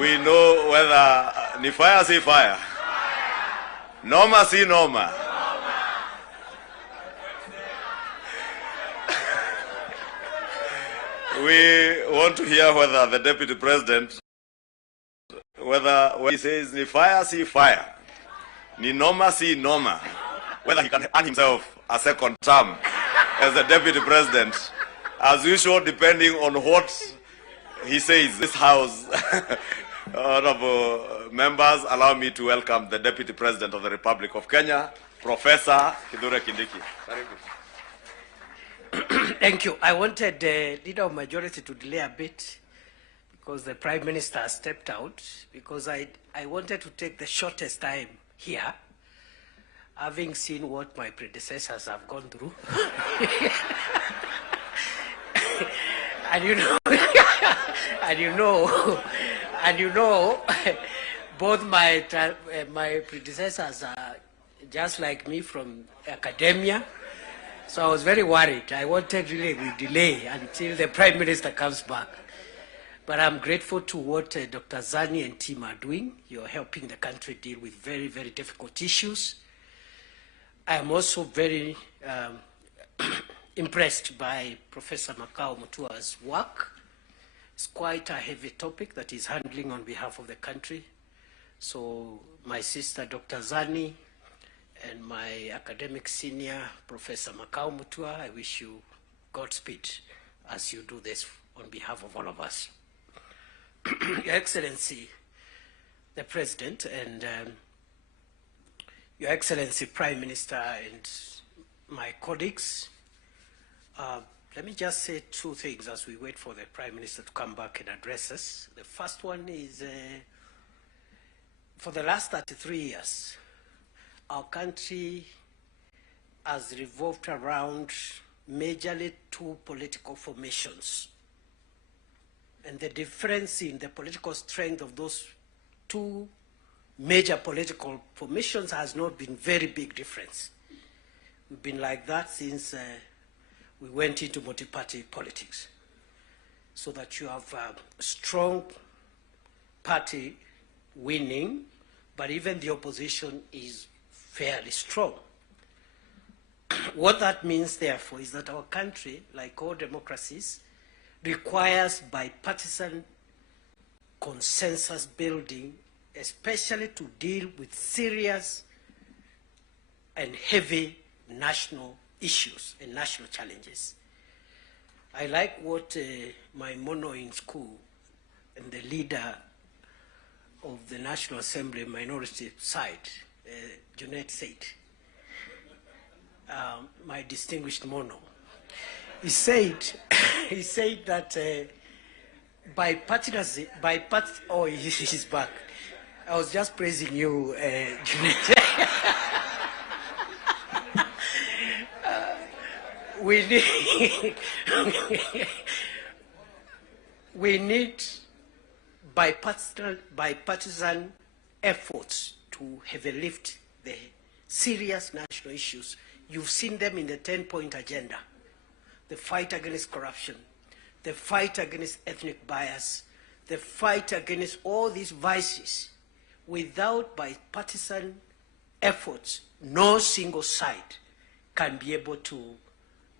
we know whether ni fire si fire, noma si noma. We want to hear whether the Deputy President, whether when he says ni fire si fire, ni noma si noma, whether he can earn himself a second term as the Deputy President, as usual, depending on what he says. This House, honorable members, allow me to welcome the Deputy President of the Republic of Kenya, Professor Kithure Kindiki. Thank you. I wanted the Leader of Majority to delay a bit because the Prime Minister stepped out, because I wanted to take the shortest time here, having seen what my predecessors have gone through. and you know, both my predecessors are just like me from academia. So I was very worried. I wanted really we delay until the Prime Minister comes back. But I'm grateful to what Dr. Zani and team are doing. You're helping the country deal with very, very difficult issues. I'm also very impressed by Professor Makao Mutua's work. It's quite a heavy topic that he's handling on behalf of the country. So my sister, Dr. Zani, and my academic senior, Professor Makao Mutua, I wish you Godspeed as you do this on behalf of all of us. Your Excellency, the President, and Your Excellency, Prime Minister, and my colleagues, let me just say two things as we wait for the Prime Minister to come back and address us. The first one is, for the last 33 years, our country has revolved around majorly two political formations. And the difference in the political strength of those two major political formations has not been very big difference. We've been like that since we went into multi-party politics. So that you have a strong party winning, but even the opposition is fairly strong. What that means, therefore, is that our country, like all democracies, requires bipartisan consensus building, especially to deal with serious and heavy national issues and national challenges. I like what my mono in school and the leader of the National Assembly minority side, Junet said, my distinguished mono. He said that bipartisan, oh, he's back. I was just praising you, Junet. We need bipartisan efforts to heavily lift the serious national issues. You've seen them in the 10-point agenda. The fight against corruption, the fight against ethnic bias, the fight against all these vices. Without bipartisan efforts, no single side can be able to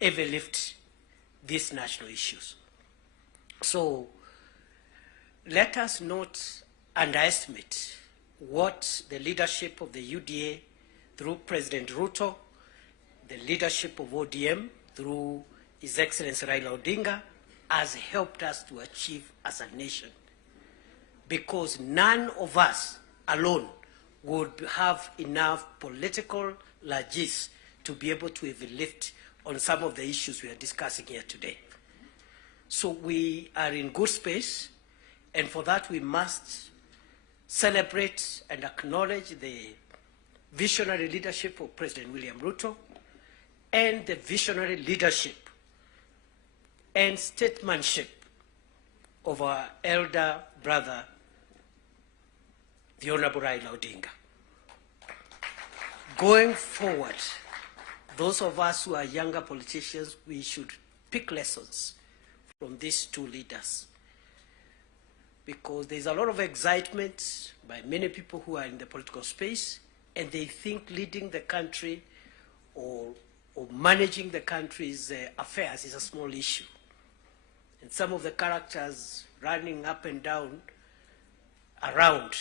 ever lift these national issues. So let us not underestimate what the leadership of the UDA through President Ruto, the leadership of ODM through His Excellency Raila Odinga has helped us to achieve as a nation. Because none of us alone would have enough political largesse to be able to even lift on some of the issues we are discussing here today. So we are in good space, and for that we must celebrate and acknowledge the visionary leadership of President William Ruto and the visionary leadership and statesmanship of our elder brother, the Honorable Raila Odinga. Going forward, those of us who are younger politicians, we should pick lessons from these two leaders. because there's a lot of excitement by many people who are in the political space, and they think leading the country or managing the country's affairs is a small issue. And some of the characters running up and down around,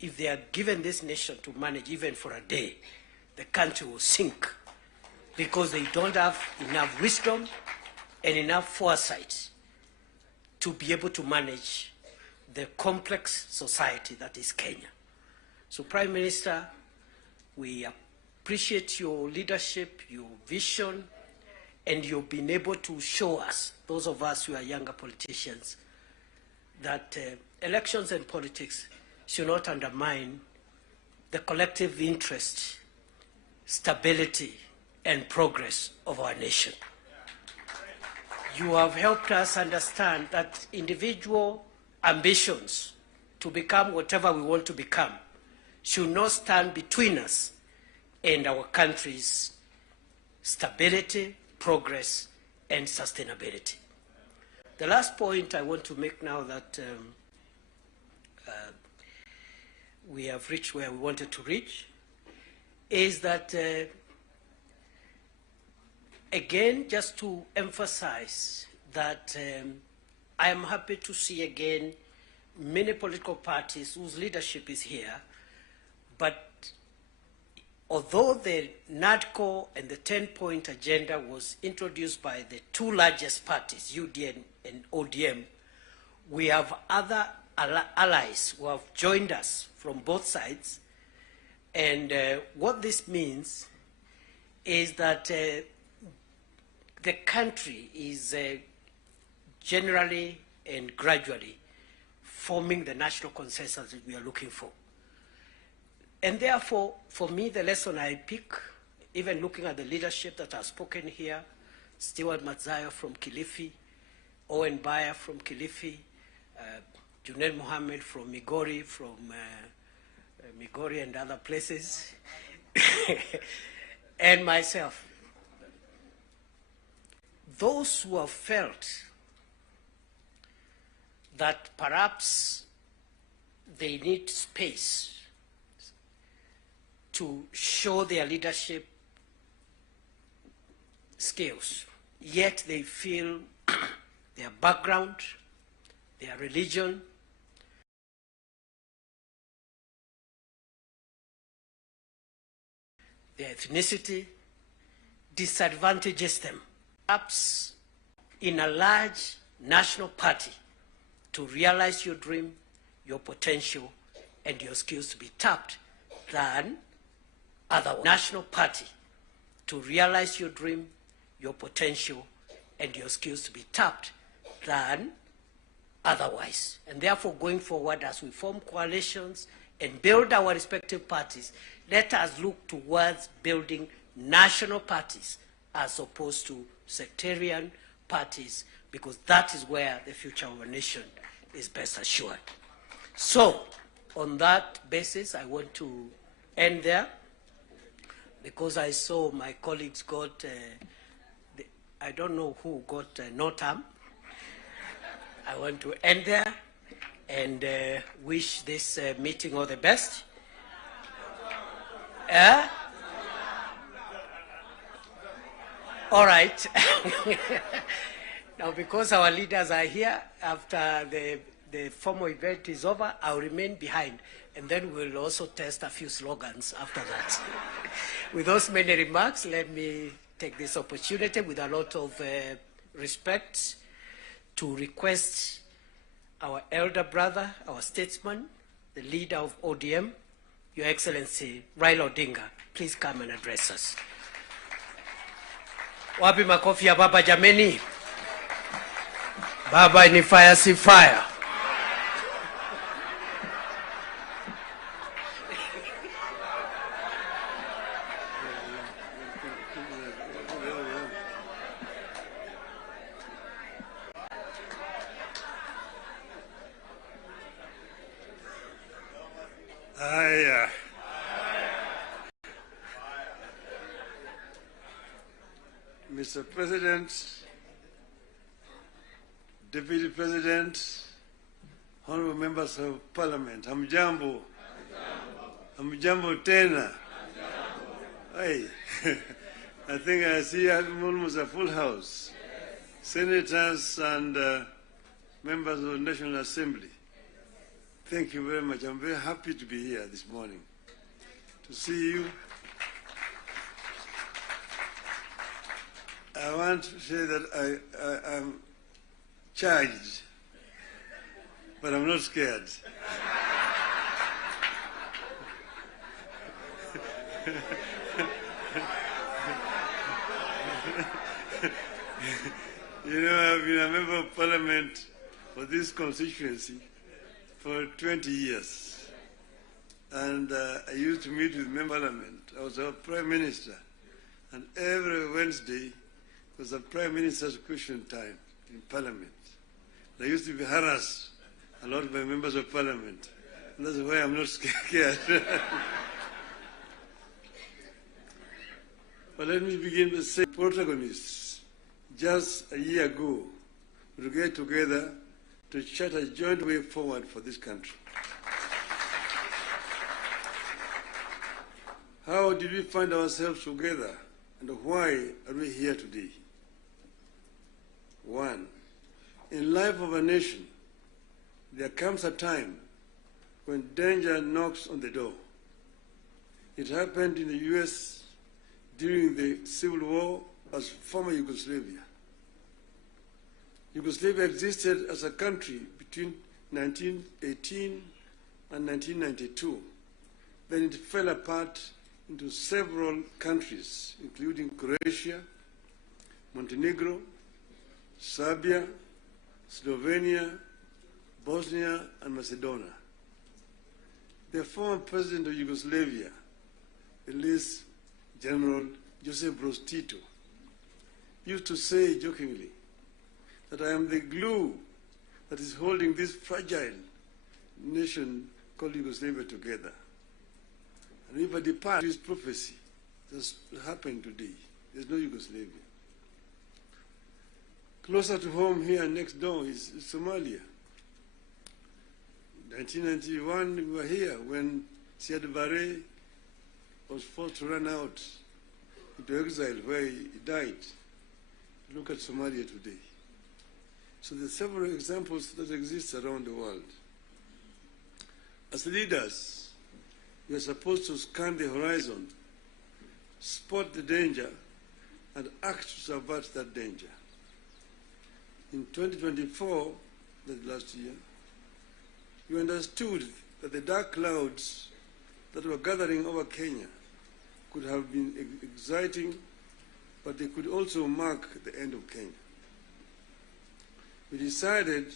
if they are given this nation to manage even for a day, the country will sink because they don't have enough wisdom and enough foresight to be able to manage the complex society that is Kenya. So, Prime Minister, we appreciate your leadership, your vision, and you've been able to show us, those of us who are younger politicians, that elections and politics should not undermine the collective interest, stability, and progress of our nation. You have helped us understand that individual ambitions to become whatever we want to become should not stand between us and our country's stability, progress, and sustainability. The last point I want to make now that we have reached where we wanted to reach is that, again, just to emphasize that I am happy to see again many political parties whose leadership is here, but although the NADCO and the 10-point agenda was introduced by the two largest parties, UDN and ODM, we have other allies who have joined us from both sides. And what this means is that the country is generally and gradually forming the national consensus that we are looking for. And therefore, for me, the lesson I pick, even looking at the leadership that has spoken here, Stewart Matzayo from Kilifi, Owen Baya from Kilifi, Junaid Mohammed from Migori, Migori and other places, and myself. Those who have felt that perhaps they need space to show their leadership skills, yet they feel their background, their religion, their ethnicity disadvantages them. Perhaps in a large national party, to realize your dream, your potential, and your skills to be tapped than other national party, to realize your dream, your potential, and your skills to be tapped than otherwise. And therefore, going forward, as we form coalitions and build our respective parties, let us look towards building national parties as opposed to sectarian parties, because that is where the future of our nation is best assured. So, on that basis, I want to end there, because I saw my colleagues got, I don't know who got no term. I want to end there and wish this meeting all the best. All right. Now, because our leaders are here, after the formal event is over, I'll remain behind. And then we'll also test a few slogans after that. With those many remarks, let me take this opportunity with a lot of respect to request our elder brother, our statesman, the leader of ODM, Your Excellency Raila Odinga, please come and address us. Wapi makofi ya baba jameni? Baba ni fire si fire. Mr. President, Deputy President, Honorable members of Parliament, hamjambo. Hamjambo tena. Hey, I think I see almost a full house. Senators and members of the National Assembly. Thank you very much. I'm very happy to be here this morning to see you. I want to say that I am charged, but I'm not scared. You know, I've been a member of Parliament for this constituency for 20 years. And I used to meet with members of Parliament. I was our Prime Minister. And every Wednesday was a Prime Minister's question time in Parliament. I used to be harassed a lot by members of Parliament. And that's why I'm not scared. But let me begin with saying protagonists. Just a year ago, we get together to chart a joint way forward for this country. How did we find ourselves together, and why are we here today? One, in life of a nation, there comes a time when danger knocks on the door. It happened in the U.S. during the Civil War as former Yugoslavia. Yugoslavia existed as a country between 1918 and 1992. Then it fell apart into several countries, including Croatia, Montenegro, Serbia, Slovenia, Bosnia, and Macedonia. The former president of Yugoslavia, Elis General Joseph Broz Tito, used to say jokingly that I am the glue that is holding this fragile nation called Yugoslavia together. And if I depart this prophecy, that's happened today. There's no Yugoslavia. Closer to home here next door is Somalia. In 1991, we were here when Siad Barre was forced to run out into exile where he died. Look at Somalia today. So there are several examples that exist around the world. As leaders, we are supposed to scan the horizon, spot the danger, and act to subvert that danger. In 2024, that last year, we understood that the dark clouds that were gathering over Kenya could have been exciting, but they could also mark the end of Kenya. We decided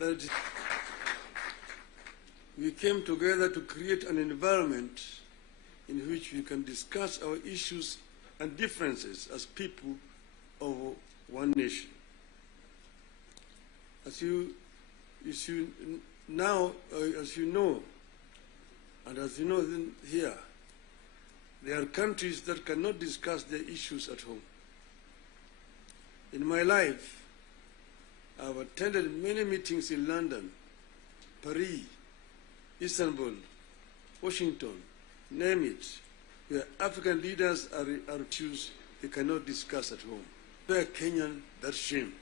that we came together to create an environment in which we can discuss our issues and differences as people of one nation. As you know, and as you know here, there are countries that cannot discuss their issues at home. In my life, I've attended many meetings in London, Paris, Istanbul, Washington, name it, where African leaders are issues they cannot discuss at home. Where Kenyan, that's shame.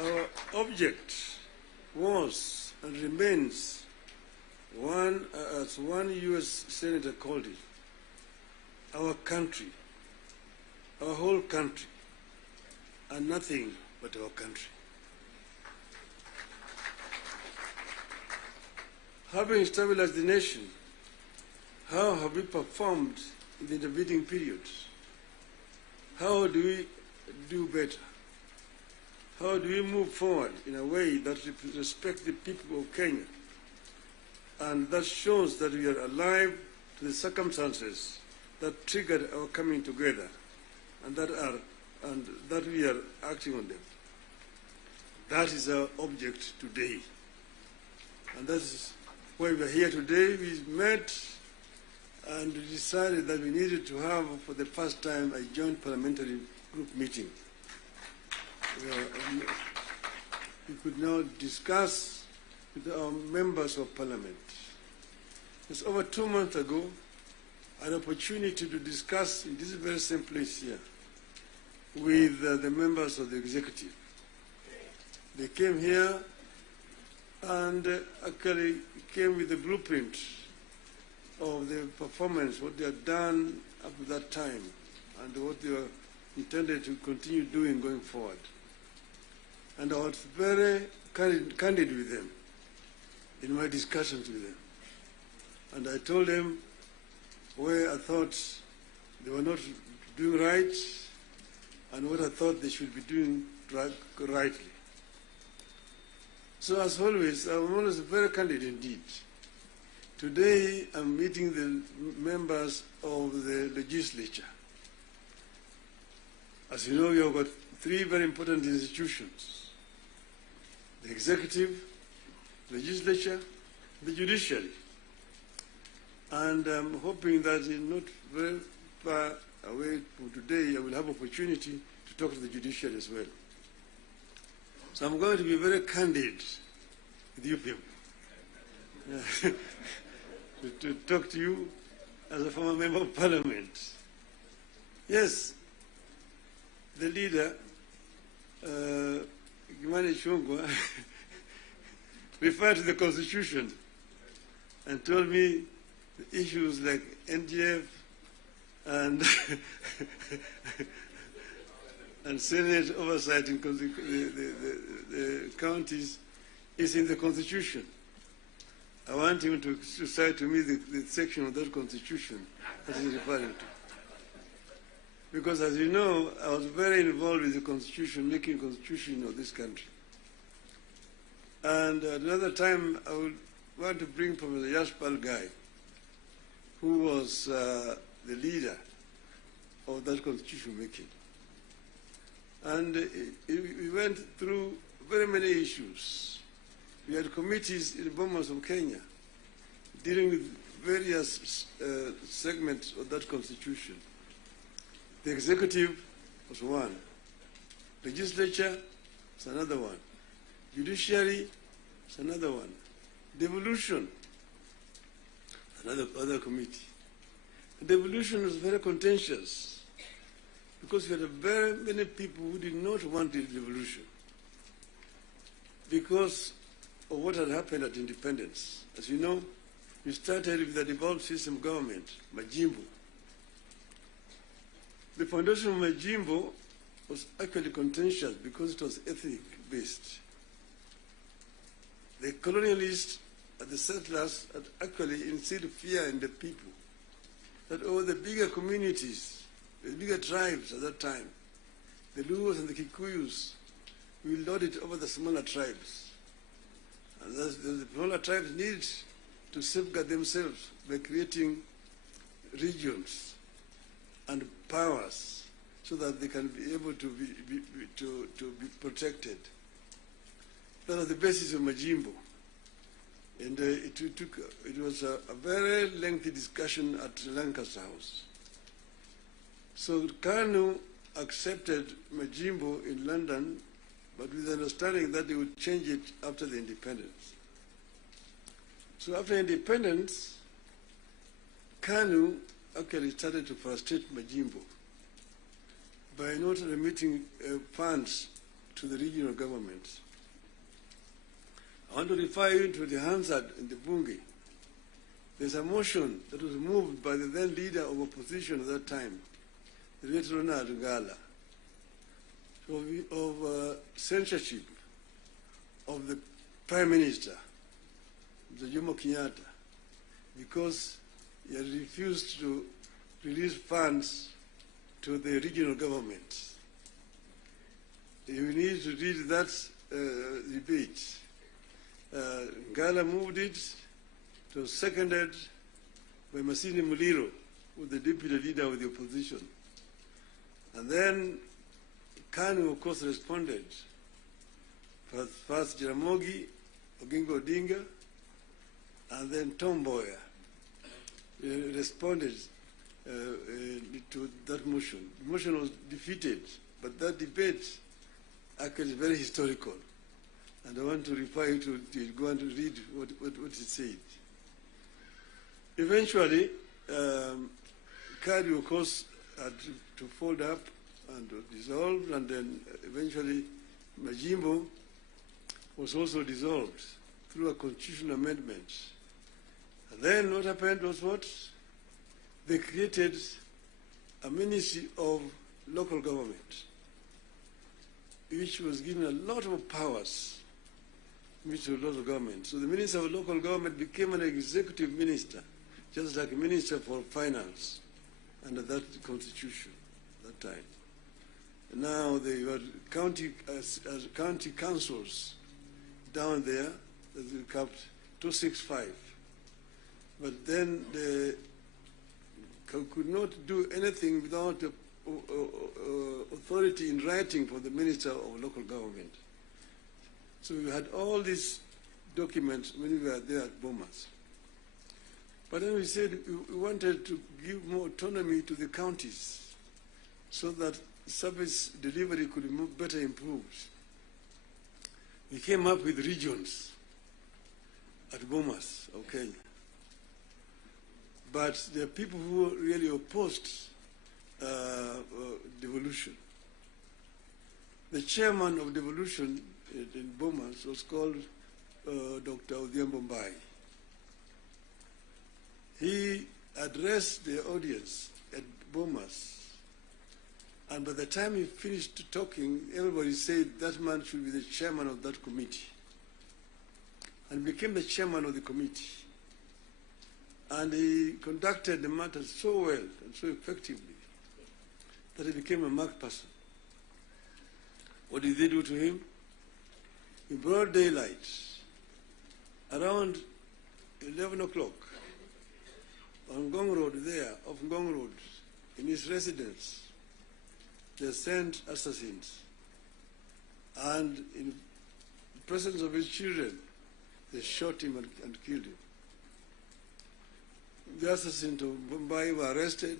Our object was and remains one, as one U.S. Senator called it, our country, our whole country, and nothing but our country. Having stabilized the nation, how have we performed in the intervening periods? How do we do better? How do we move forward in a way that respects the people of Kenya and that shows that we are alive to the circumstances that triggered our coming together and that we are acting on them? That is our object today. And that is why we are here today. We met and we decided that we needed to have, for the first time, a joint parliamentary group meeting. we could now discuss with our members of parliament. It's over 2 months ago, an opportunity to discuss in this very same place here with the members of the executive. They came here and actually came with a blueprint of the performance, what they had done up to that time, and what they were intended to continue doing going forward. And I was very candid with them in my discussions with them. And I told them where I thought they were not doing right and what I thought they should be doing rightly. So as always, I'm always very candid indeed. Today, I'm meeting the members of the legislature. As you know, we have got 3 very important institutions: the executive, legislature, the judiciary. And I'm hoping that in not very far away from today, I will have opportunity to talk to the judiciary as well. So I'm going to be very candid with you people. To talk to you as a former member of parliament. Yes, the leader, Kimani Ichung'wah, referred to the constitution and told me the issues like NGF and and Senate oversight in the counties is in the constitution. I want him to cite to me the section of that constitution that he's referring to. Because as you know, I was very involved with the constitution, making constitution of this country. And at another time, I would want to bring Professor Yashpal Gai, who was the leader of that constitution making. And we went through very many issues. We had committees in the Bomas of Kenya dealing with various segments of that constitution. The executive was one. Legislature is another one. Judiciary is another one. Devolution, other committee. And devolution was very contentious because we had very many people who did not want the devolution because of what had happened at independence. As you know, we started with the devolved system government, Majimbo. The foundation of Majimbo was actually contentious because it was ethnic-based. The colonialists and the settlers had actually instilled fear in the people that over the bigger communities, the bigger tribes at that time, the Luos and the Kikuyus, will lord it over the smaller tribes. And the smaller tribes need to safeguard themselves by creating regions and powers so that they can be able to be protected. That was the basis of Majimbo. And it was a very lengthy discussion at Lancaster House. So KANU accepted Majimbo in London, but with the understanding that they would change it after the independence. So after independence, KANU actually started to frustrate Majimbo by not remitting funds to the regional governments. I want to refer you to the Hansard in the Bunge. There's a motion that was moved by the then leader of opposition at that time, the late Ronald Ngala, of censorship of the Prime Minister, the Jomo Kenyatta, because he had refused to release funds to the regional governments. You need to read that debate. Ngala moved it, it was seconded by Masini Muliro, who was the deputy leader of the opposition. And then KANU, of course, responded. First Jaramogi, Oginga Odinga, and then Tom Mboya responded to that motion. The motion was defeated, but that debate actually very historical. And I want to refer you to go and read what it said. Eventually, Kadi, of course, had to fold up and dissolve, and then eventually Majimbo was also dissolved through a constitutional amendment. And then what happened was what? They created a Ministry of Local Government, which was given a lot of powers, Ministry of Local Government. So the Minister of Local Government became an executive minister, just like a Minister for Finance under that constitution at that time. And now they were county councils down there, that they kept 265. But then they could not do anything without authority in writing for the Minister of Local Government. So we had all these documents when we were there at Bomas. But then we said we wanted to give more autonomy to the counties so that service delivery could be better improved. We came up with regions at Bomas of Kenya. But there are people who really opposed devolution. The chairman of devolution in Bomas was called Dr. ODM-Kenya. He addressed the audience at Bomas, and by the time he finished talking, everybody said that man should be the chairman of that committee, and became the chairman of the committee. And he conducted the matter so well and so effectively that he became a marked person. What did they do to him? In broad daylight, around 11 o'clock, on Ngong Road there, off Ngong Road, in his residence, they sent assassins. And in the presence of his children, they shot him and killed him. The assassins of Mumbai were arrested.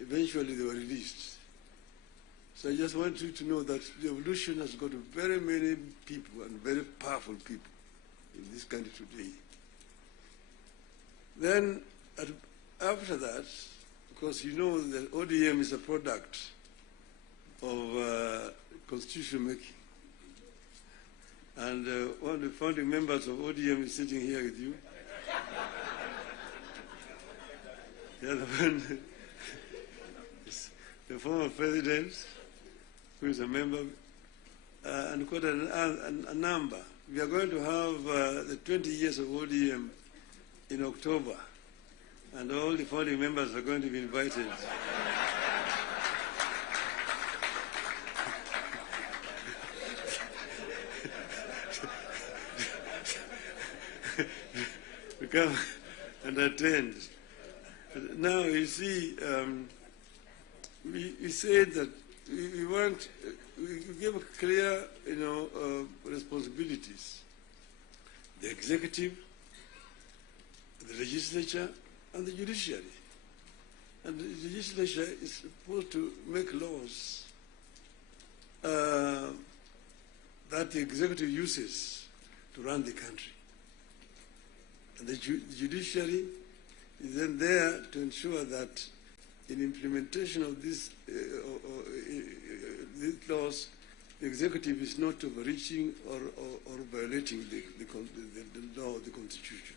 Eventually, they were released. So I just want you to know that the revolution has got very many people and very powerful people in this country today. Then, after that, because you know that ODM is a product of constitution making. And one of the founding members of ODM is sitting here with you. The other one is the former president, who is a member, and quite a number. We are going to have the 20 years of ODM in October, and all the founding members are going to be invited. to come and attend. Now, you see, we said that we want, we give clear, responsibilities. The executive, the legislature, and the judiciary. And the legislature is supposed to make laws that the executive uses to run the country. And the judiciary is then there to ensure that in implementation of these laws, the executive is not overreaching or violating the law of the Constitution.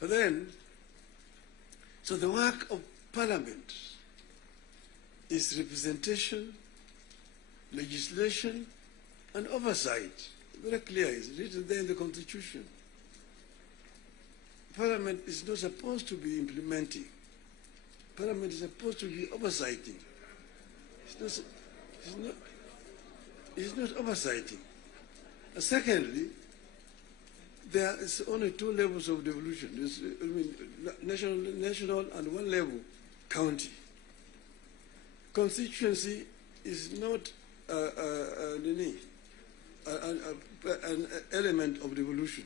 But then, so the work of Parliament is representation, legislation, and oversight. Very clear, it's written there in the Constitution. Parliament is not supposed to be implementing. Parliament is supposed to be oversighting. It's not oversighting. And secondly, there is only two levels of devolution. There's, national and one level, county. Constituency is not an element of devolution.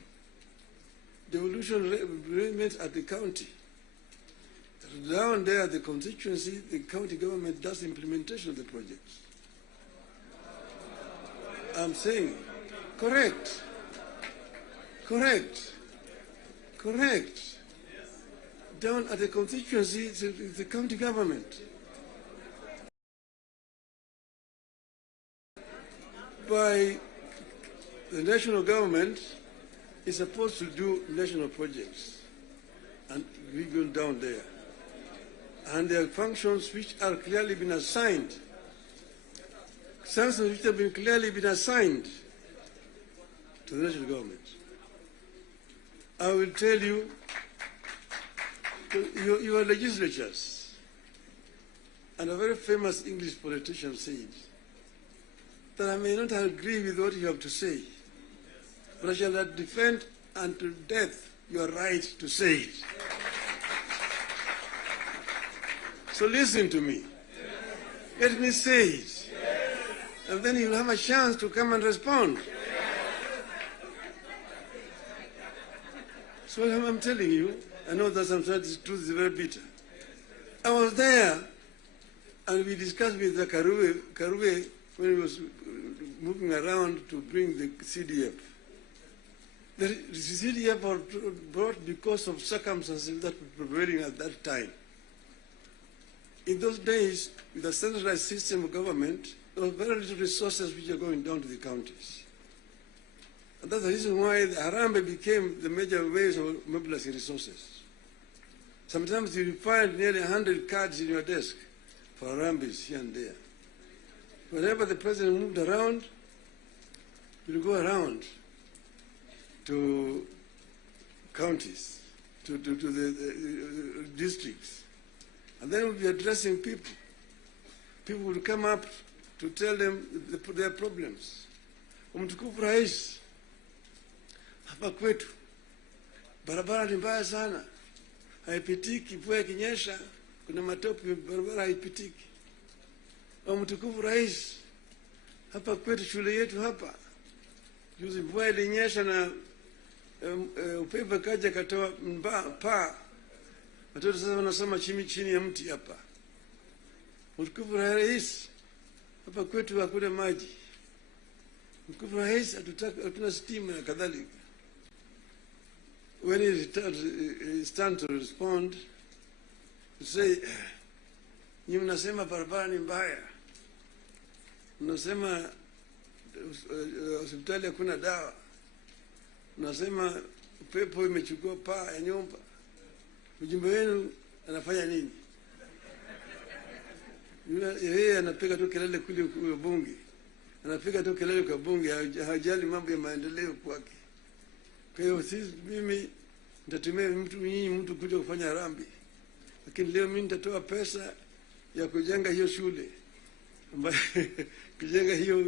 Devolution remains at the county. Down there, the constituency, the county government does implementation of the projects. I'm saying, correct. Down at the constituency, it's the county government. By the national government is supposed to do national projects, and we go down there. And there are functions which are clearly been assigned, functions which have been clearly been assigned to the national government. I will tell you, your legislatures, and a very famous English politician said that I may not agree with what you have to say, but I shall not defend unto death your right to say it. So listen to me. Let me say it. And then you'll have a chance to come and respond. So I'm telling you, I know that sometimes the truth is very bitter. I was there, and we discussed with the Karue when he was moving around to bring the CDF. The CDF was brought because of circumstances that were prevailing at that time. In those days, with a centralized system of government, there were very little resources which are going down to the counties. And that's the reason why the Harambee became the major ways of mobilizing resources. Sometimes you find nearly 100 cards in your desk for Harambees here and there. Whenever the president moved around, we'll go around to counties, to the districts. And then we'll be addressing people. People will come up to tell them their problems. Mtukufu Rais, hapa kwetu barabara ni mbaya sana, haipitiki, mvua ikinyesha kuna matope, barabara haipitiki. Mtukufu Rais, hapa kwetu shule yetu hapa, juzi mvua ilinyesha na upepo kaja katoa paa, watoto sasa wanasoma chini ya mti hapa. Mtukufu Rais, hapa kwetu hakuna maji. Mtukufu Rais, hatuna stima na kadhalika. When he stands to respond, to say, nyinyi mnasema barabara ni mbaya, mnasema hospitali hakuna dawa, mnasema upepo imechukua paa ya nyumba. Mjumbe wenu anafanya nini? Yeye anapiga tu kelele kule kwa bunge, anapiga tu kelele kwa bunge, hajali mambo ya maendeleo kwake. Kwa hiyo mimi nitatumia mtu kuja kufanya harambee, lakini leo mimi nitatoa pesa ya kujenga hiyo shule, ambayo kujenga hiyo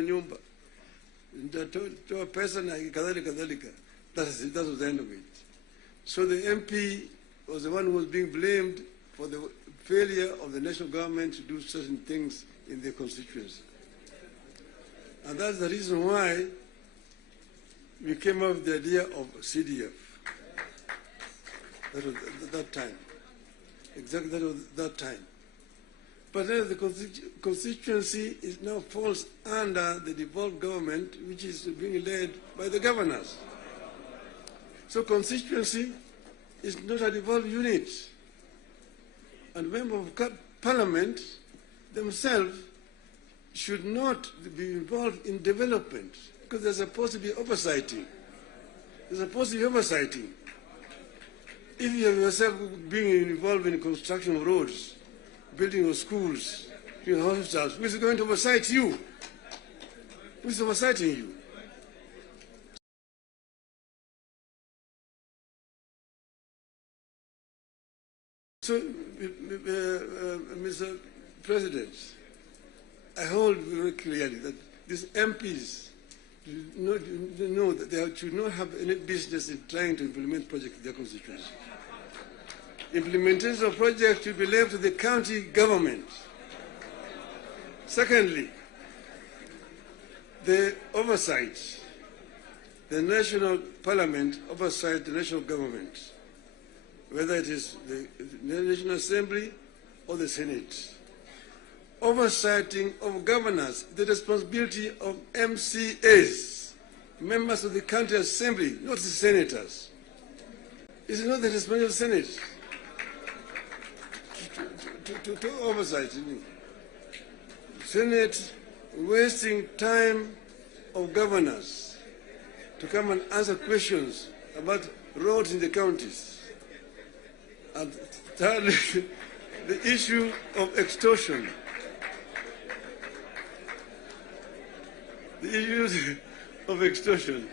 nyumba, nitatoa pesa na kadhalika. That was the end of it. So the MP was the one who was being blamed for the failure of the national government to do certain things in their constituency. And that's the reason why we came up with the idea of CDF. That was that time. Exactly, that was that time. But then the constituency is now falls under the devolved government, which is being led by the governors. So constituency is not a devolved unit. And members of Parliament themselves should not be involved in development, because there's supposed to be oversighting. There's supposed to be oversighting. If you have yourself being involved in construction of roads, building of schools, hospitals, who is going to oversight you? Who is oversighting you? So, Mr. President, I hold very clearly that these MPs know that they should not have any business in trying to implement projects in their constituency. Implementation of projects should be left to the county government. Secondly, the oversight, the national parliament oversight the national government, whether it is the National Assembly or the Senate. oversighting of governance, the responsibility of MCAs, members of the County Assembly, not the senators. It's not the responsibility of the Senate to oversight. Senate wasting time of governors to come and answer questions about roads in the counties. And thirdly, the issue of extortion. The issues of extortion.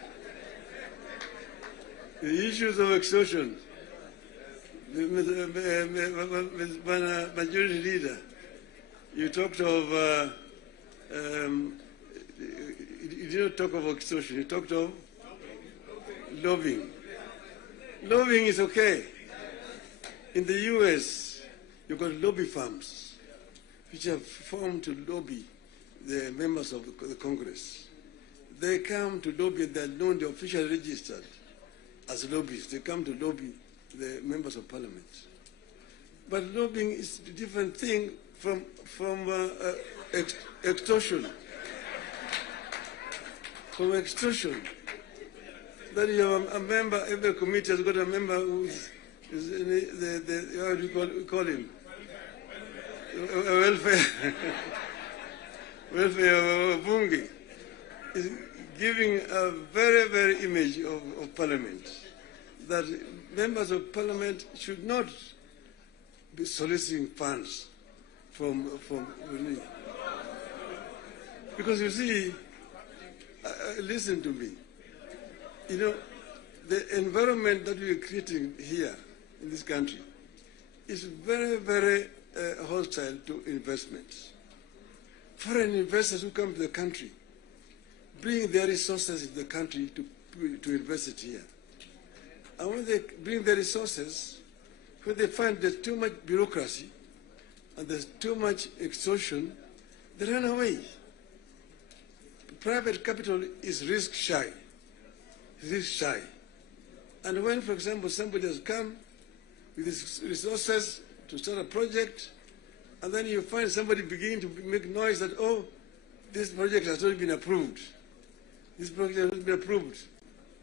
The issues of extortion. Majority Leader, you talked of, you didn't talk of extortion, you talked of lobbying. Lobbying is okay. In the US, you've got lobby firms which have formed to lobby the members of the Congress. They come to lobby, they're known, they're officially registered as lobbyists. They come to lobby the members of parliament. But lobbying is a different thing from extortion. From extortion. That you have a member, every committee has got a member who is how do you call him? Welfare. Welfare Bungi is giving a very, very image of parliament, that members of parliament should not be soliciting funds from because you see, listen to me, you know, the environment that we are creating here in this country is very, very hostile to investments. Foreign investors who come to the country bring their resources in the country to invest it here. And when they bring their resources, when they find there's too much bureaucracy and there's too much extortion, they run away. Private capital is risk shy. Risk shy. And when, for example, somebody has come with his resources to start a project, and then you find somebody beginning to make noise that, oh, this project has not been approved. This project has not been approved.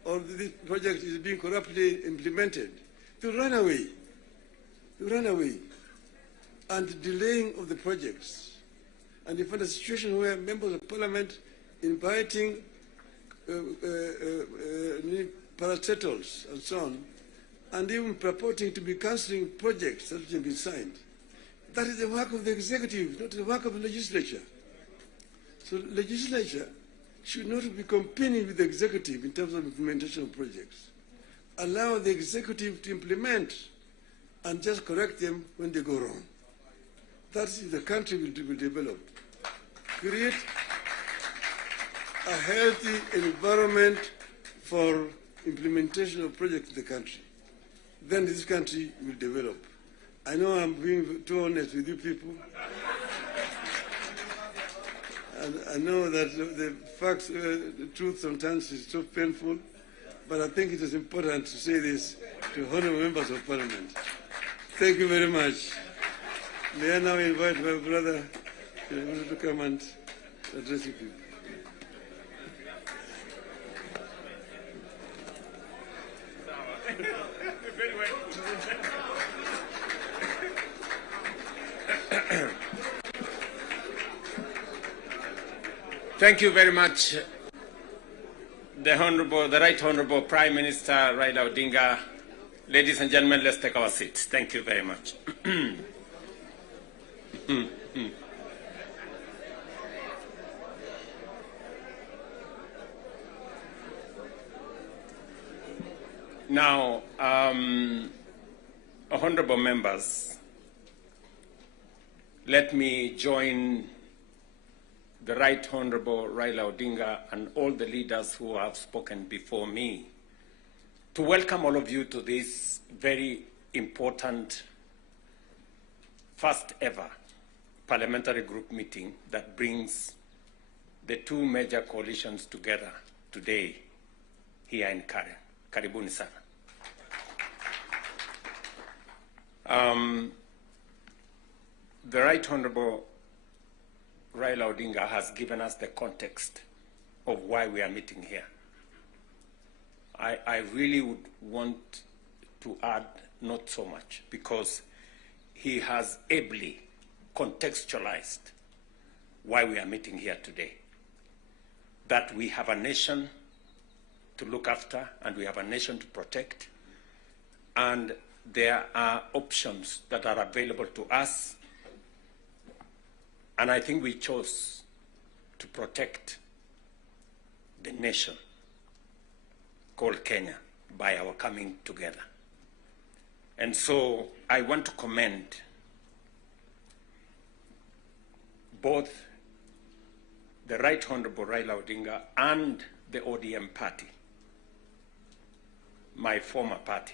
Or this project is being corruptly implemented. You run away. You run away. And delaying of the projects. And you find a situation where members of parliament inviting parastatals and so on, and even purporting to be cancelling projects that have been signed. That is the work of the executive, not the work of the legislature. So the legislature should not be competing with the executive in terms of implementation of projects. Allow the executive to implement and just correct them when they go wrong. That's the country will develop. Create a healthy environment for implementation of projects in the country. Then this country will develop. I know I'm being too honest with you people. And I know that the facts, the truth sometimes is so painful, but I think it is important to say this to honorable members of parliament. Thank you very much. May I now invite my brother to come and address you people. Thank you very much, the Right Honorable Prime Minister Raila Odinga. Ladies and gentlemen, let's take our seats. Thank you very much. Now, honorable members, let me join the Right Honorable Raila Odinga and all the leaders who have spoken before me to welcome all of you to this very important first ever parliamentary group meeting that brings the two major coalitions together today here in Karen. Karibuni sana. The Right Honorable Raila Odinga has given us the context of why we are meeting here. I really would want to add not so much, because he has ably contextualized why we are meeting here today. That we have a nation to look after and we have a nation to protect, and there are options that are available to us, and I think we chose to protect the nation called Kenya by our coming together. And so I want to commend both the Right Honorable Raila Odinga and the ODM party, my former party,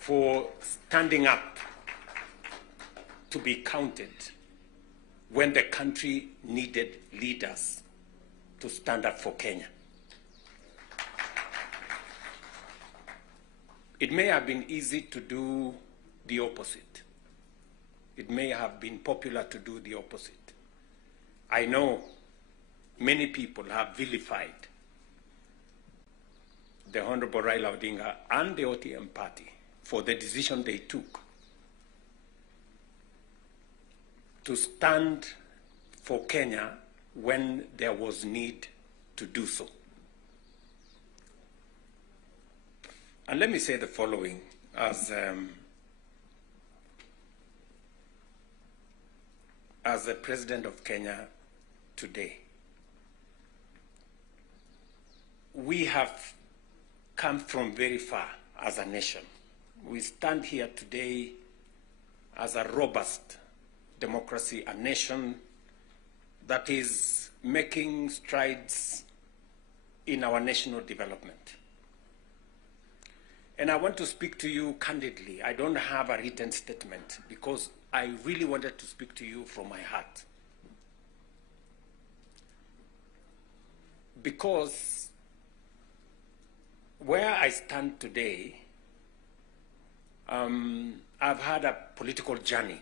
for standing up to be counted when the country needed leaders to stand up for Kenya. It may have been easy to do the opposite. It may have been popular to do the opposite. I know many people have vilified the Honorable Raila Odinga and the ODM party for the decision they took to stand for Kenya when there was need to do so. And let me say the following as the President of Kenya today. We have come from very far as a nation. We stand here today as a robust democracy, a nation that is making strides in our national development. And I want to speak to you candidly. I don't have a written statement because I really wanted to speak to you from my heart. Because where I stand today, I've had a political journey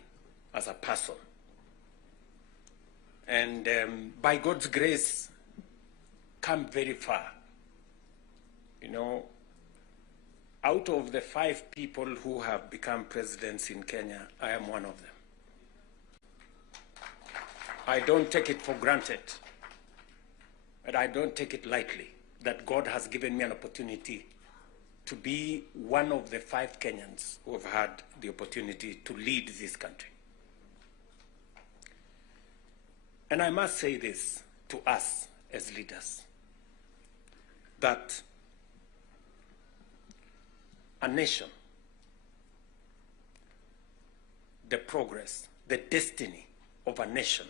as a person. And by God's grace, come very far. You know, out of the 5 people who have become presidents in Kenya, I am one of them. I don't take it for granted, but I don't take it lightly that God has given me an opportunity to be one of the 5 Kenyans who have had the opportunity to lead this country. And I must say this to us as leaders, that a nation, the progress, the destiny of a nation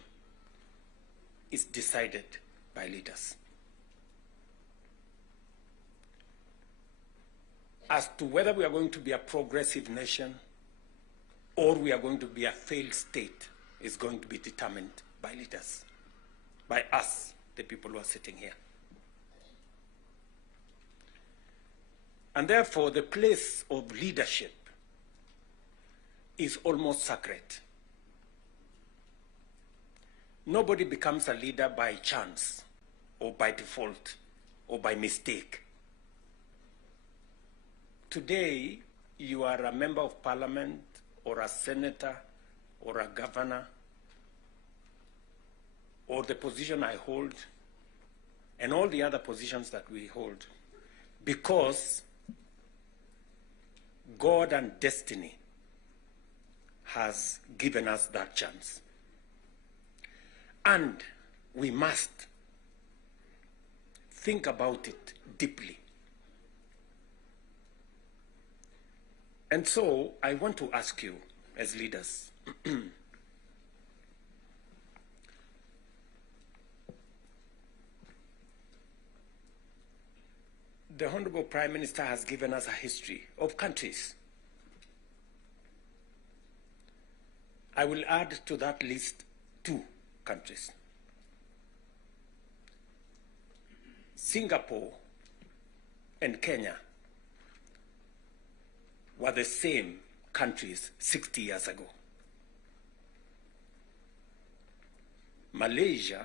is decided by leaders. As to whether we are going to be a progressive nation or we are going to be a failed state is going to be determined by leaders, by us, the people who are sitting here. And therefore, the place of leadership is almost sacred. Nobody becomes a leader by chance or by default or by mistake. Today, you are a member of parliament or a senator or a governor or the position I hold and all the other positions that we hold because God and destiny has given us that chance. And we must think about it deeply. And so I want to ask you as leaders, the Honorable Prime Minister has given us a history of countries. I will add to that list 2 countries. Singapore and Kenya were the same countries 60 years ago. Malaysia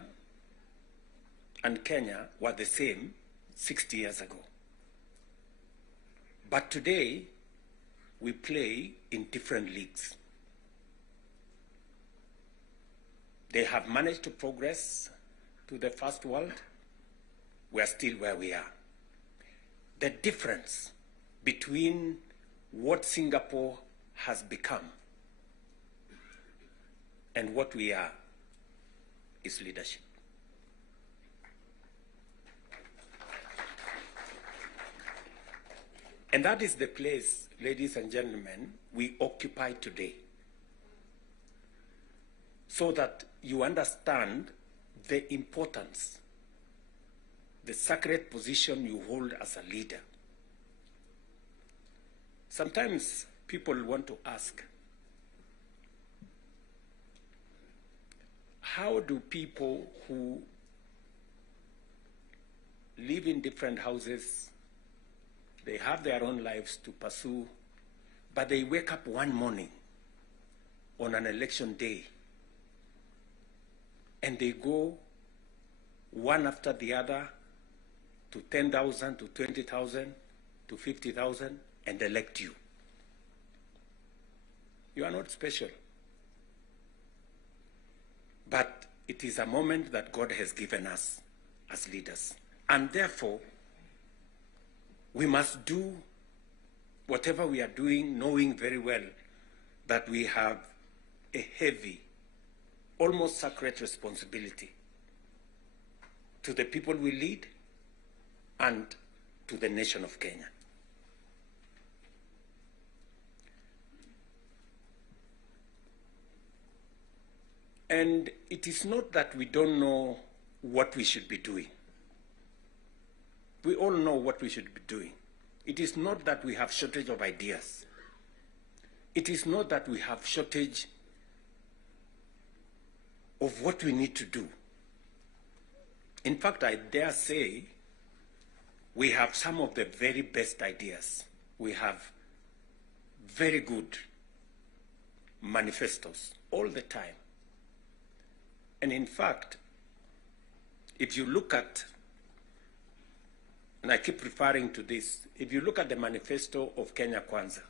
and Kenya were the same 60 years ago. But today, we play in different leagues. They have managed to progress to the first world. We are still where we are. The difference between what Singapore has become and what we are is leadership. And that is the place, ladies and gentlemen, we occupy today. So that you understand the importance, the sacred position you hold as a leader. Sometimes people want to ask, how do people who live in different houses, they have their own lives to pursue, but they wake up one morning on an election day and they go one after the other to 10,000, to 20,000, to 50,000 and elect you? You are not special. But it is a moment that God has given us as leaders. And therefore, we must do whatever we are doing, knowing very well that we have a heavy, almost sacred responsibility to the people we lead and to the nation of Kenya. And it is not that we don't know what we should be doing. We all know what we should be doing. It is not that we have shortage of ideas. It is not that we have shortage of what we need to do. In fact, I dare say we have some of the very best ideas. We have very good manifestos all the time. And in fact, if you look at, and I keep referring to this, if you look at the manifesto of Kenya Kwanza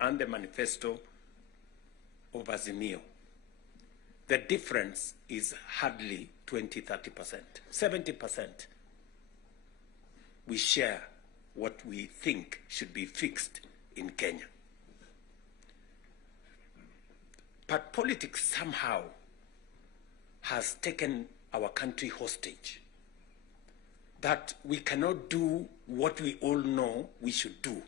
and the manifesto of Azimio, the difference is hardly 20-30%, 70%. We share what we think should be fixed in Kenya. But politics somehow has taken our country hostage, that we cannot do what we all know we should do.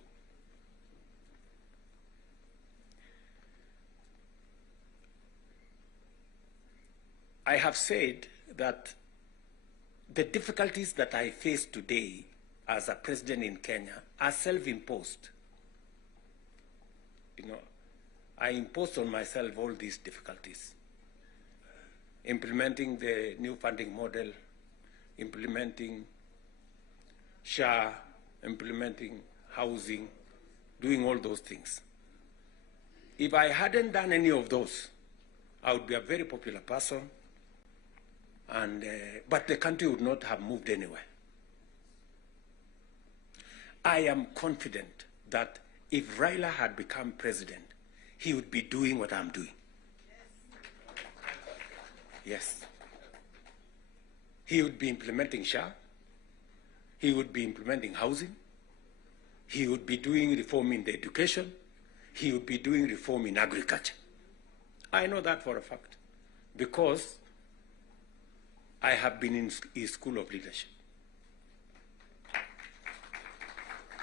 I have said that the difficulties that I face today as a president in Kenya are self-imposed. You know, I imposed on myself all these difficulties. Implementing the new funding model, implementing SHA, implementing housing, doing all those things. If I hadn't done any of those, I would be a very popular person, and but the country would not have moved anywhere. I am confident that if Raila had become president, he would be doing what I'm doing. Yes. He would be implementing SHA. He would be implementing housing. He would be doing reform in the education. He would be doing reform in agriculture. I know that for a fact because I have been in his school of leadership.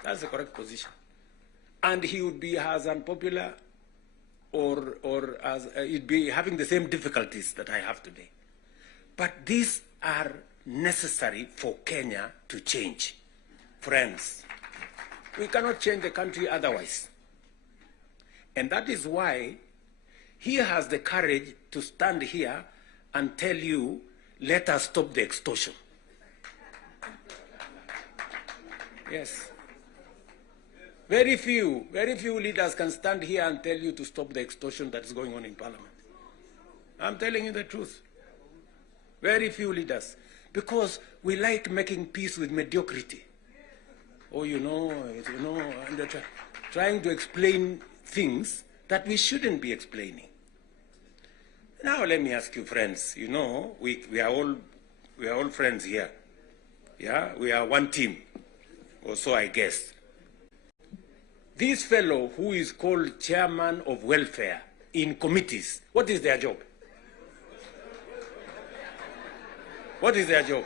That's the correct position. And he would be as unpopular or as he'd be having the same difficulties that I have today. But these are necessary for Kenya to change. Friends, we cannot change the country otherwise. And that is why he has the courage to stand here and tell you, let us stop the extortion. Yes. Very few leaders can stand here and tell you to stop the extortion that is going on in Parliament. I'm telling you the truth. Very few leaders. Because we like making peace with mediocrity. Or, and trying to explain things that we shouldn't be explaining. Now let me ask you, friends, we are all friends here. Yeah, we are one team, or so I guess. This fellow who is called chairman of welfare in committees, what is their job? What is their job?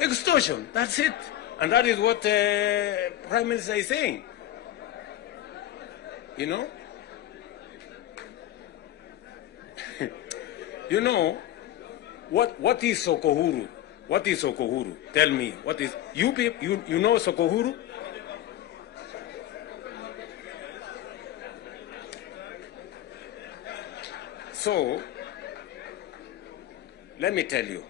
Extortion, that's it. And that is what Prime Minister is saying. What is Sokohuru? What is Sokohuru? Tell me, what is, you know Sokohuru? So, let me tell you.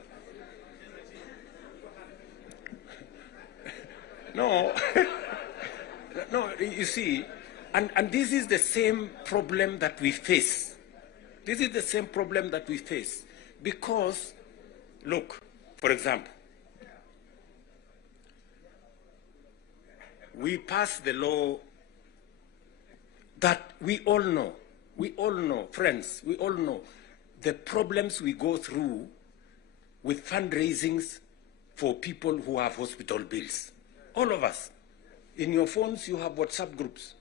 No, you see, and this is the same problem that we face. This is the same problem that we face because, look, for example, we passed the law that we all know, friends, we all know the problems we go through with fundraisings for people who have hospital bills. All of us. In your phones, you have WhatsApp groups.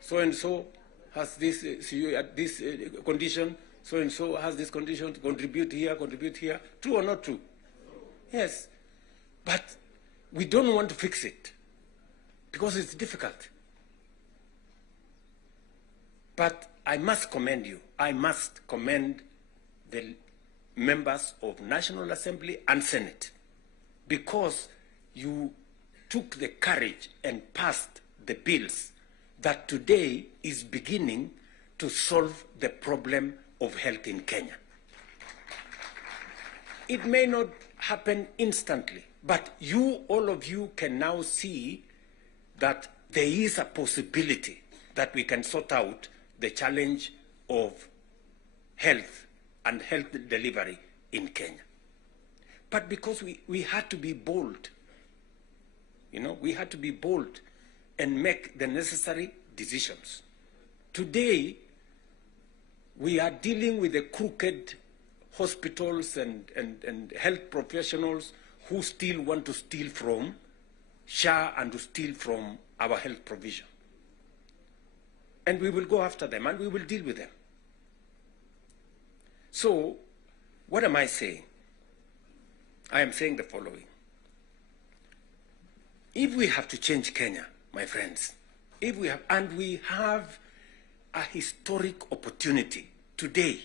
So-and-so has this, this condition, so-and-so has this condition, contribute here. True or not true? Yes. But we don't want to fix it because it's difficult. But I must commend you. I must commend the members of National Assembly and Senate because you took the courage and passed the bills that today is beginning to solve the problem of health in Kenya. It may not happen instantly, but all of you can now see that there is a possibility that we can sort out the challenge of health and health delivery in Kenya. But because we had to be bold, we had to be bold and make the necessary decisions. Today, we are dealing with the crooked hospitals and health professionals who still want to steal from SHA and to steal from our health provision. And we will go after them and we will deal with them. So, what am I saying? I am saying the following. If we have to change Kenya, my friends, we have a historic opportunity today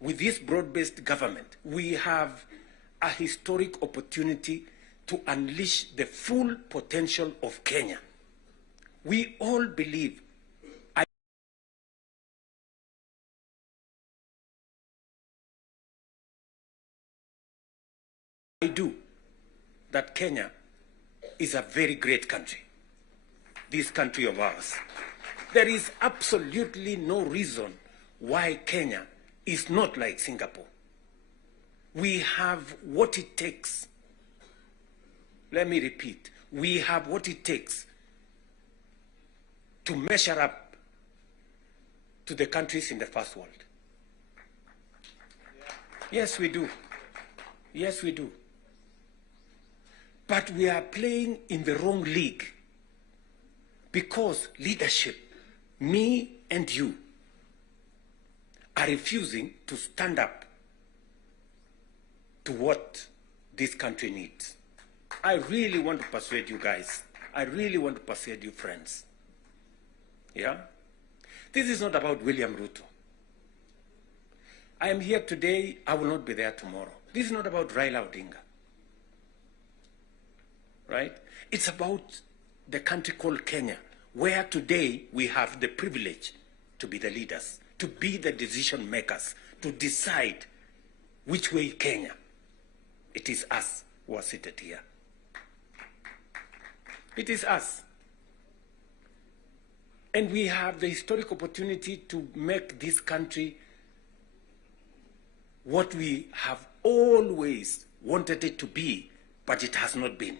with this broad-based government, we have a historic opportunity to unleash the full potential of Kenya. We all believe, I do, that Kenya is a very great country, this country of ours. There is absolutely no reason why Kenya is not like Singapore. We have what it takes. Let me repeat, we have what it takes to measure up to the countries in the first world. Yes, we do. Yes, we do. But we are playing in the wrong league because leadership, me and you, are refusing to stand up to what this country needs. I really want to persuade you guys. I really want to persuade you friends. Yeah? This is not about William Ruto. I am here today, I will not be there tomorrow. This is not about Raila Odinga. Right? It's about the country called Kenya, where today we have the privilege to be the leaders, to be the decision makers, to decide which way Kenya. It is us who are seated here. It is us. And we have the historic opportunity to make this country what we have always wanted it to be, but it has not been.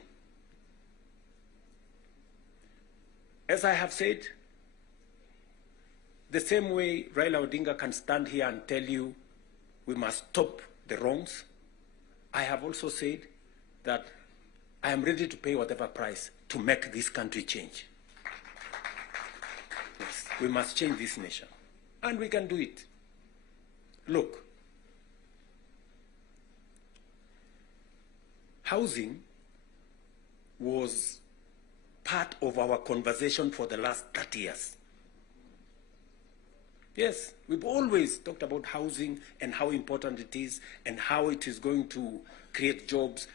As I have said, the same way Raila Odinga can stand here and tell you we must stop the wrongs, I have also said that I am ready to pay whatever price to make this country change. Yes, we must change this nation, and we can do it. Look, housing was part of our conversation for the last 30 years. Yes, we've always talked about housing and how important it is and how it is going to create jobs.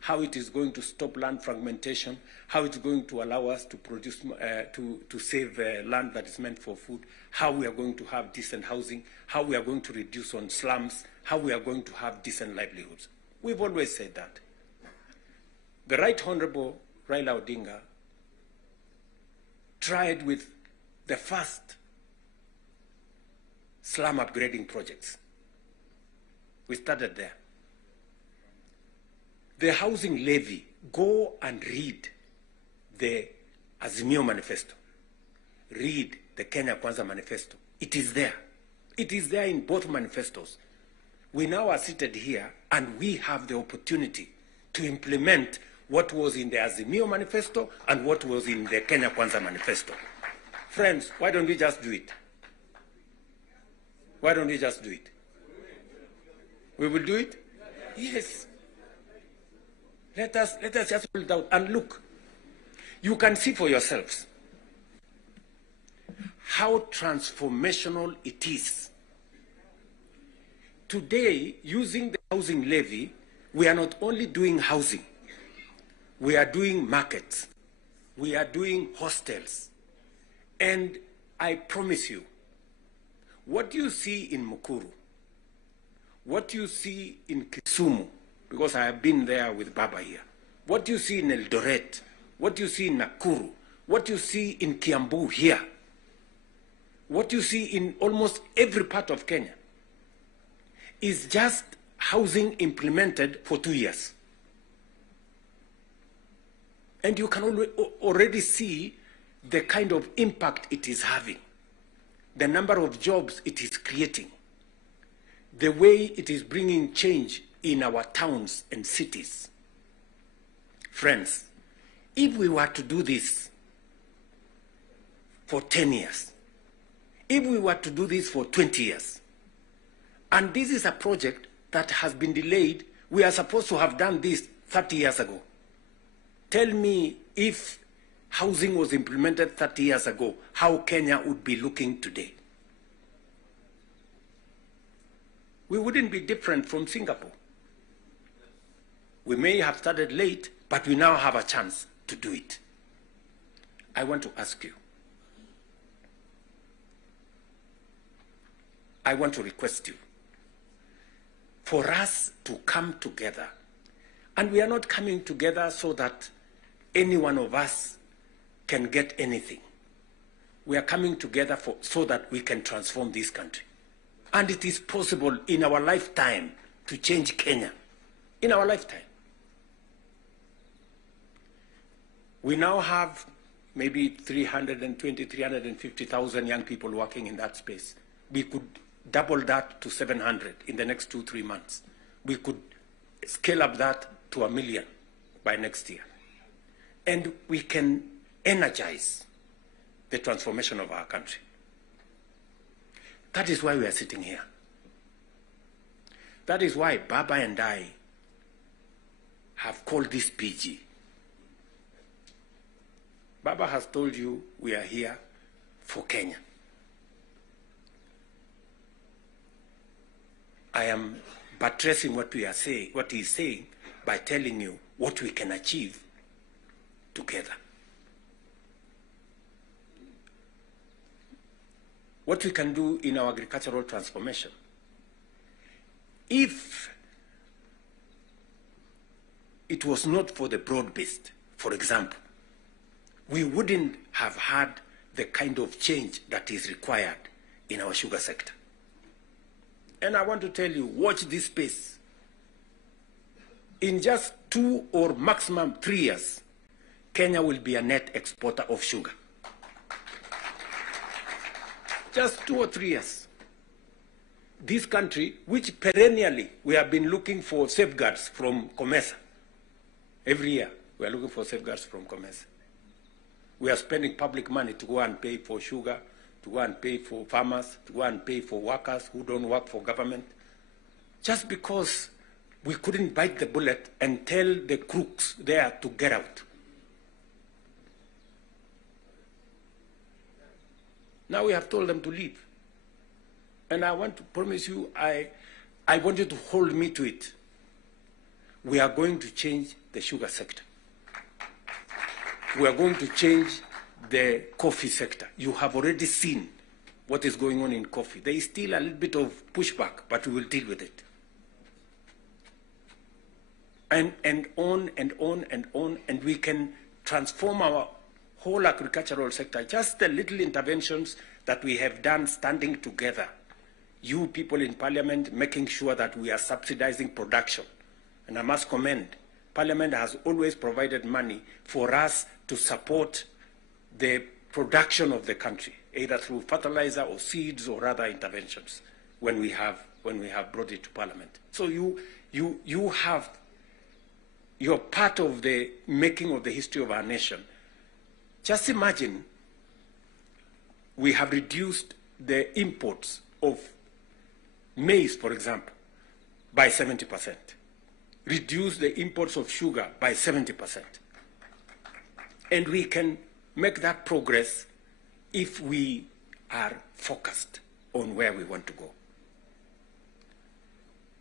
How it is going to stop land fragmentation, how it's going to allow us to produce, to save land that is meant for food, how we are going to have decent housing, how we are going to reduce on slums, how we are going to have decent livelihoods. We've always said that. The Right Honorable Raila Odinga tried with the first slum upgrading projects. We started there. The housing levy, go and read the Azimio Manifesto. Read the Kenya Kwanza Manifesto. It is there. It is there in both manifestos. We now are seated here and we have the opportunity to implement what was in the Azimio Manifesto and what was in the Kenya Kwanza Manifesto. Friends, why don't we just do it? Why don't we just do it? We will do it? Yes. Let us just build out and look. You can see for yourselves how transformational it is. Today, using the housing levy, we are not only doing housing, we are doing markets, we are doing hostels. And I promise you, what you see in Mukuru, what you see in Kisumu, because I have been there with Baba here, what you see in Eldoret, what you see in Nakuru, what you see in Kiambu here, what you see in almost every part of Kenya, is just housing implemented for 2 years. And you can already see the kind of impact it is having, the number of jobs it is creating, the way it is bringing change in our towns and cities. Friends, if we were to do this for 10 years, if we were to do this for 20 years, and this is a project that has been delayed, we are supposed to have done this 30 years ago. Tell me, if housing was implemented 30 years ago, how Kenya would be looking today. We wouldn't be different from Singapore. We may have started late, but we now have a chance to do it. I want to ask you, I want to request you for us to come together. And we are not coming together so that any one of us can get anything. We are coming together so that we can transform this country. And it is possible in our lifetime to change Kenya. In our lifetime. We now have maybe 320, 350,000 young people working in that space. We could double that to 700 in the next 2-3 months. We could scale up that to 1 million by next year. And we can energize the transformation of our country. That is why we are sitting here. That is why Baba and I have called this PG. Baba has told you we are here for Kenya. I am buttressing what he is saying by telling you what we can achieve together. What we can do in our agricultural transformation. If it was not for the broad-based, for example, we wouldn't have had the kind of change that is required in our sugar sector. And I want to tell you, watch this space. In just 2 or maximum 3 years, Kenya will be a net exporter of sugar. Just 2 or 3 years. This country, which perennially we have been looking for safeguards from COMESA. Every year, we are looking for safeguards from COMESA. We are spending public money to go and pay for sugar, to go and pay for farmers, to go and pay for workers who don't work for government, just because we couldn't bite the bullet and tell the crooks there to get out. Now we have told them to leave. And I want to promise you, I want you to hold me to it. We are going to change the sugar sector. We are going to change the coffee sector. You have already seen what is going on in coffee. There is still a little bit of pushback, but we will deal with it. And on and on and on, and we can transform our whole agricultural sector. Just the little interventions that we have done standing together. You people in Parliament making sure that we are subsidizing production. And I must commend, Parliament has always provided money for us to support the production of the country, either through fertilizer or seeds or other interventions when we have brought it to Parliament. So you're part of the making of the history of our nation. Just imagine we have reduced the imports of maize, for example, by 70%. Reduce the imports of sugar by 70%. And we can make that progress if we are focused on where we want to go.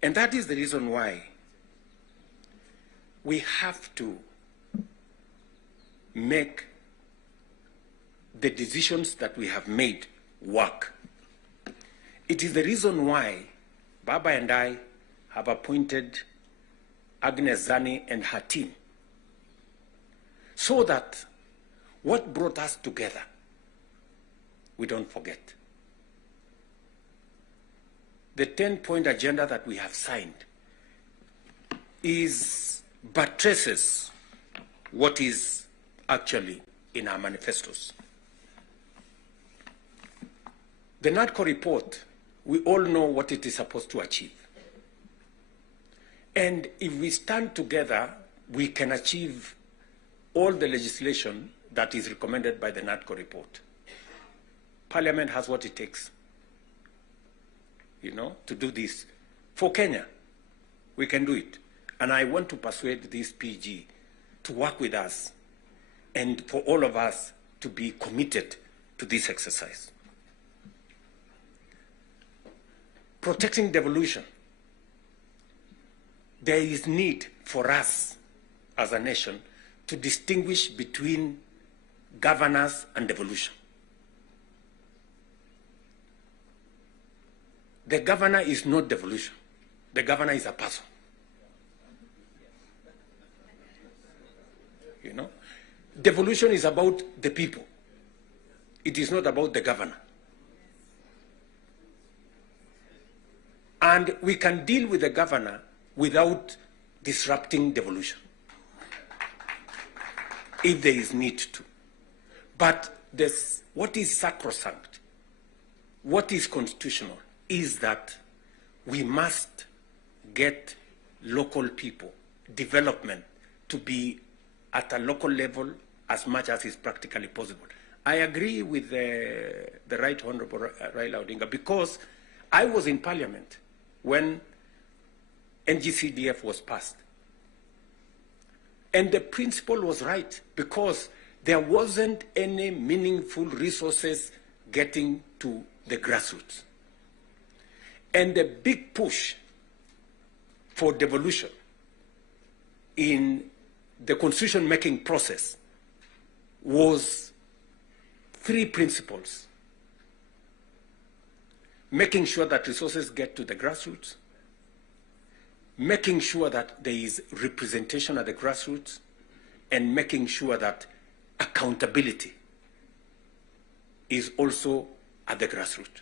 And that is the reason why we have to make the decisions that we have made work. It is the reason why Baba and I have appointed Agnes Zani and her team, so that what brought us together, we don't forget. The 10-point agenda that we have signed buttresses what is actually in our manifestos. The NADCO report, we all know what it is supposed to achieve. And if we stand together, we can achieve all the legislation that is recommended by the NADCO report. Parliament has what it takes, to do this. For Kenya, we can do it. And I want to persuade this PG to work with us and for all of us to be committed to this exercise. Protecting devolution. There is need for us as a nation to distinguish between governance and devolution. The governor is not devolution. The governor is a person. Devolution is about the people. It is not about the governor. And we can deal with the governor without disrupting devolution, if there is need to. But what is sacrosanct, what is constitutional, is that we must get local people, development, to be at a local level as much as is practically possible. I agree with the Right Honorable Raila Odinga, because I was in Parliament when NGCDF was passed. And the principle was right, because there wasn't any meaningful resources getting to the grassroots. And the big push for devolution in the constitution-making process was 3 principles: making sure that resources get to the grassroots, making sure that there is representation at the grassroots, and making sure that accountability. 3 principles. 1. Making sure that resources get to the grassroots. 2. Making sure that there is representation at the grassroots. And making sure that there is representation at the grassroots. And making sure that there is accountability. 3. Principles. 1. Making sure that resources get to the grassroots. 2. Making sure that there is representation at the grassroots. And making sure that accountability. is also at the grassroots.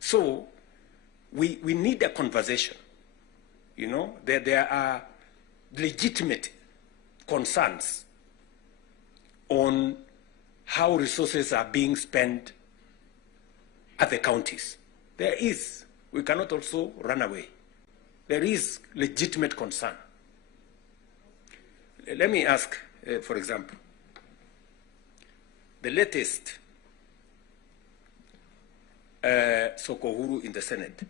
So we need a conversation. You know, there are legitimate concerns on how resources are being spent at the counties. There is. We cannot also run away. There is legitimate concern. Let me ask, for example, the latest Sokohuru in the Senate.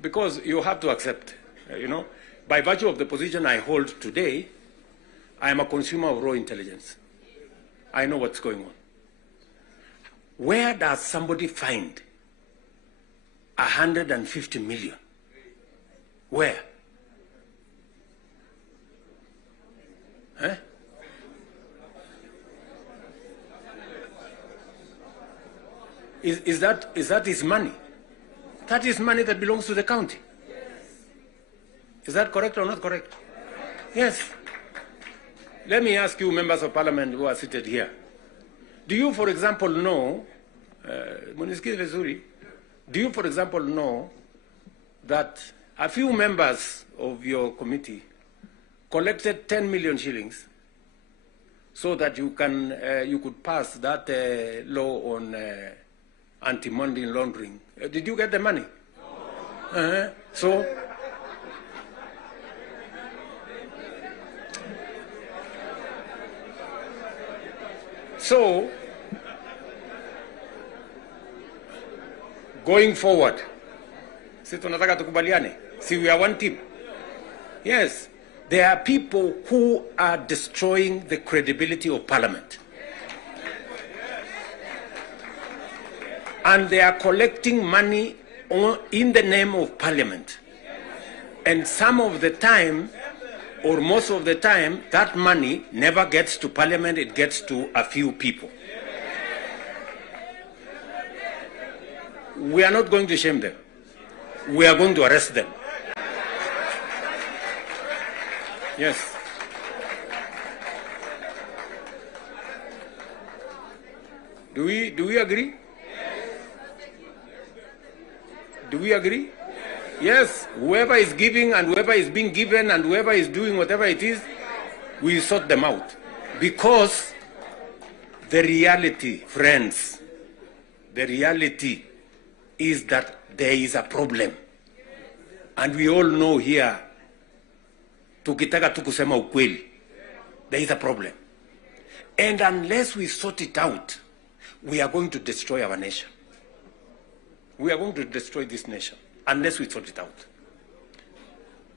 Because you have to accept, you know, by virtue of the position I hold today, I am a consumer of raw intelligence. I know what's going on. Where does somebody find 150 million? Where? Huh? Is that his money? That is money that belongs to the county. Is that correct or not correct? Yes. Let me ask you, members of parliament who are seated here. Do you, for example, know, do you, for example, know that a few members of your committee collected 10 million shillings so that you could pass that law on anti-money laundering? Did you get the money? No. So, going forward, si tunataka tukubaliane, si we are one team. Yes, there are people who are destroying the credibility of Parliament. And they are collecting money in the name of Parliament. And some of the time, or most of the time, that money never gets to Parliament, it gets to a few people. We are not going to shame them. We are going to arrest them. Yes. Do we agree? Do we agree? Yes, whoever is giving and whoever is being given and whoever is doing whatever it is, we sort them out. Because the reality, friends, the reality is that there is a problem. And we all know here, tukitaka tu kusema ukweli, there is a problem. And unless we sort it out, we are going to destroy our nation. We are going to destroy this nation unless we sort it out.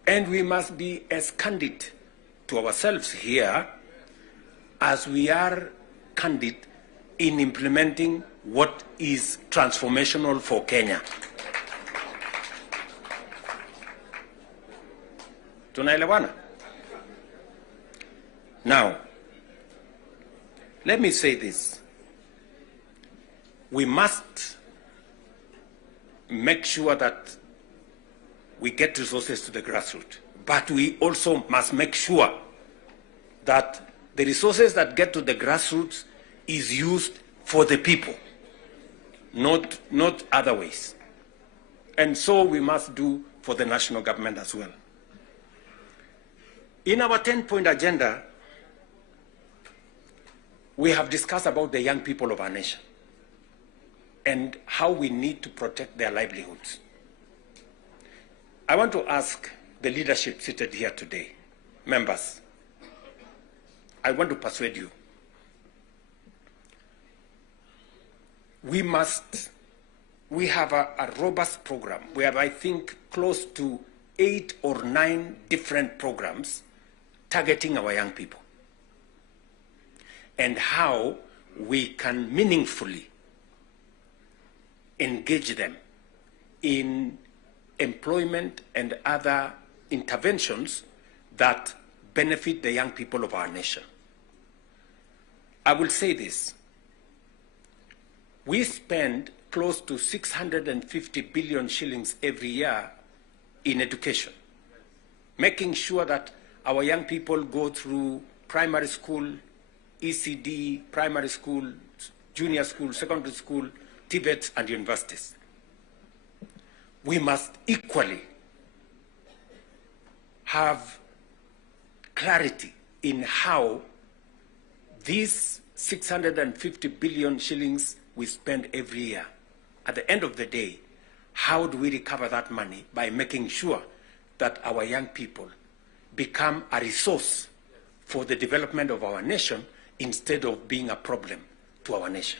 And we must be as candid to ourselves here as we are candid in implementing what is transformational for Kenya. Tunaelewana? Now, let me say this. We must make sure that we get resources to the grassroots, but we also must make sure that the resources that get to the grassroots is used for the people, not other ways. And so we must do for the national government as well. In our 10-point agenda, we have discussed about the young people of our nation and how we need to protect their livelihoods. I want to ask the leadership seated here today, members, I want to persuade you. We have a robust program. We have, I think, close to 8 or 9 different programs targeting our young people and how we can meaningfully engage them in employment and other interventions that benefit the young people of our nation. I will say this. We spend close to 650 billion shillings every year in education, making sure that our young people go through primary school, ECD, primary school, junior school, secondary school, TVETs, and universities. We must equally have clarity in how these 650 billion shillings we spend every year, at the end of the day, how do we recover that money by making sure that our young people become a resource for the development of our nation instead of being a problem to our nation?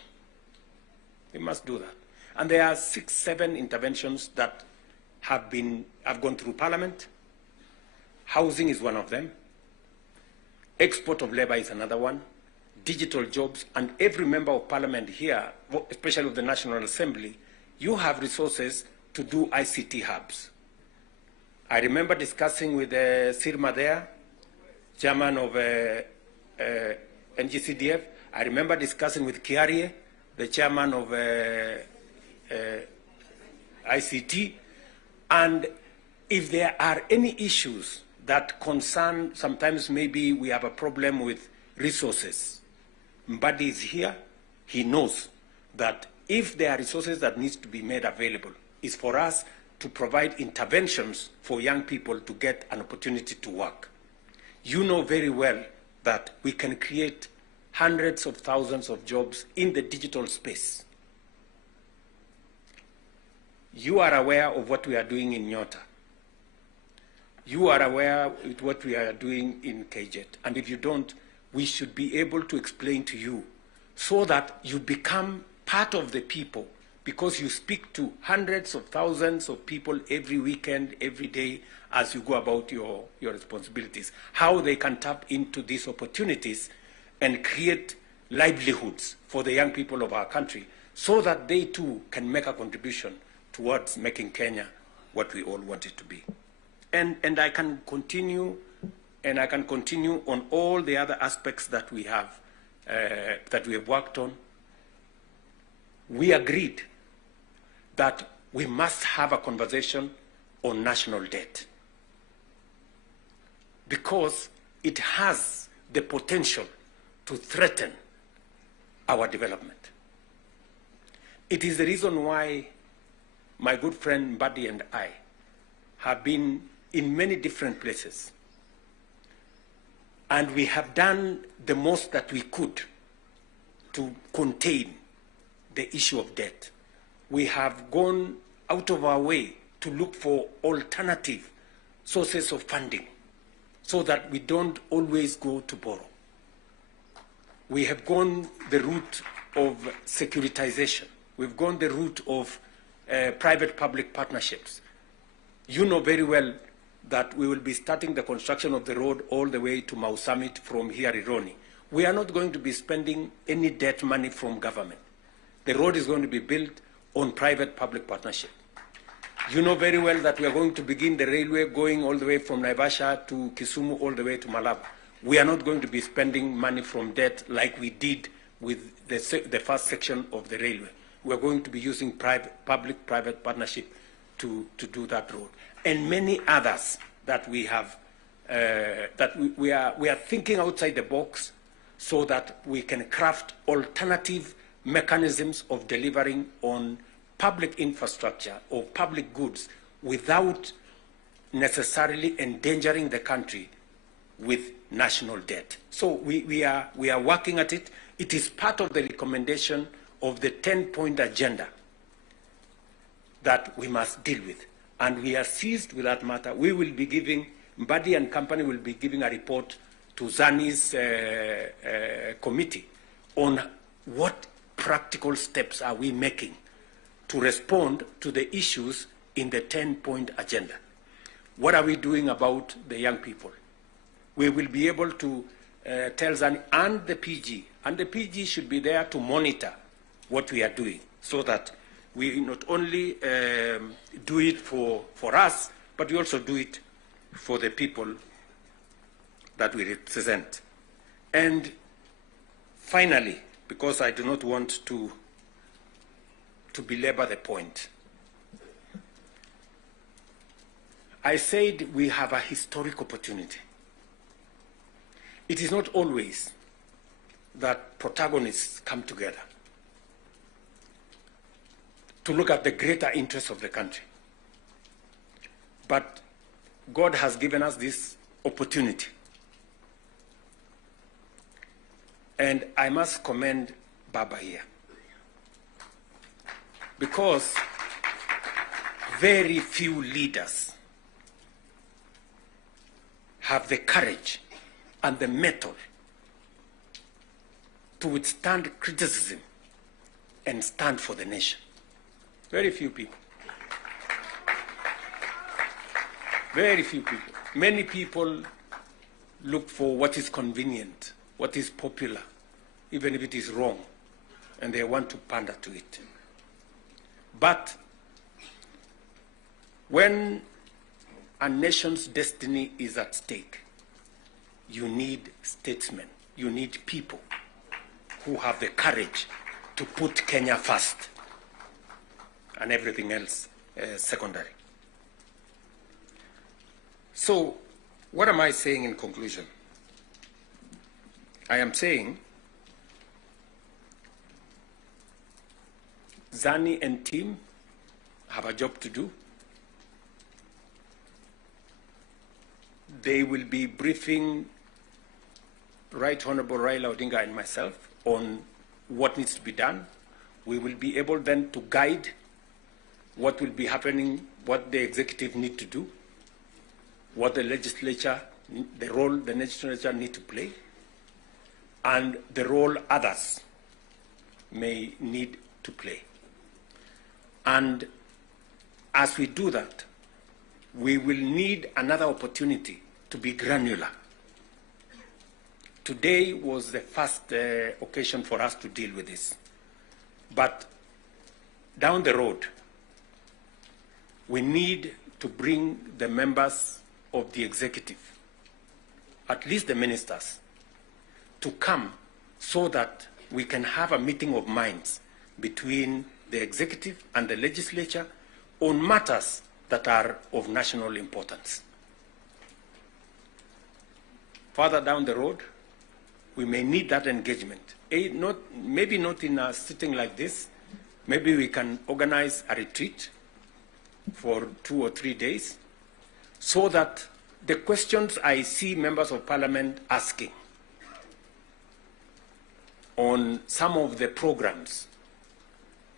We must do that. And there are 6, 7 interventions that have gone through Parliament. Housing is one of them. Export of labor is another one. Digital jobs, and every member of Parliament here, especially of the National Assembly, you have resources to do ICT hubs. I remember discussing with Sirma there, chairman of NGCDF. I remember discussing with Kiarie, the chairman of ICT. And if there are any issues that concern, sometimes maybe we have a problem with resources, Mbadi is here. He knows that if there are resources that needs to be made available, it's for us to provide interventions for young people to get an opportunity to work. You know very well that we can create hundreds of thousands of jobs in the digital space. You are aware of what we are doing in Nyota. You are aware of what we are doing in KJet. And if you don't, we should be able to explain to you so that you become part of the people, because you speak to hundreds of thousands of people every weekend, every day, as you go about your responsibilities, how they can tap into these opportunities and create livelihoods for the young people of our country so that they too can make a contribution towards making Kenya what we all want it to be. And I can continue, and I can continue on all the other aspects that we have worked on. We agreed that we must have a conversation on national debt because it has the potential to threaten our development. It is the reason why my good friend Mbadi and I have been in many different places, and we have done the most that we could to contain the issue of debt. We have gone out of our way to look for alternative sources of funding so that we don't always go to borrow. We have gone the route of securitization. We've gone the route of private-public partnerships. You know very well that we will be starting the construction of the road all the way to Mau Summit from here, Ironi. We are not going to be spending any debt money from government. The road is going to be built on private-public partnership. You know very well that we are going to begin the railway going all the way from Naivasha to Kisumu all the way to Malaba. We are not going to be spending money from debt like we did with the first section of the railway. We are going to be using public-private partnership to do that road. And many others that we have, we are thinking outside the box so that we can craft alternative mechanisms of delivering on public infrastructure or public goods without necessarily endangering the country with national debt. So we are working at it. It is part of the recommendation of the 10-point agenda that we must deal with. And we are seized with that matter. We will be giving, Mbadi and company will be giving a report to Zani's committee on what practical steps are we making to respond to the issues in the 10-point agenda. What are we doing about the young people? We will be able to tell Zani and the PG should be there to monitor what we are doing so that we not only do it for us, but we also do it for the people that we represent. And finally, because I do not want to belabor the point, I said we have a historic opportunity it is not always that protagonists come together to look at the greater interests of the country. But God has given us this opportunity. And I must commend Baba here, because very few leaders have the courage and the mettle to withstand criticism and stand for the nation. Very few people. Very few people. Many people look for what is convenient, what is popular, even if it is wrong, and they want to pander to it. But when a nation's destiny is at stake, you need statesmen, you need people who have the courage to put Kenya first and everything else secondary. So, what am I saying in conclusion? I am saying Zani and team have a job to do. They will be briefing Right Honorable Raila Odinga and myself on what needs to be done. We will be able then to guide what will be happening, what the executive need to do, what the legislature, the role the legislature need to play, and the role others may need to play. And as we do that, we will need another opportunity to be granular. Today was the first occasion for us to deal with this. But down the road, we need to bring the members of the executive, at least the ministers, to come so that we can have a meeting of minds between the executive and the legislature on matters that are of national importance. Further down the road, we may need that engagement. Maybe not in a sitting like this. Maybe we can organize a retreat for 2 or 3 days so that the questions I see members of parliament asking on some of the programs,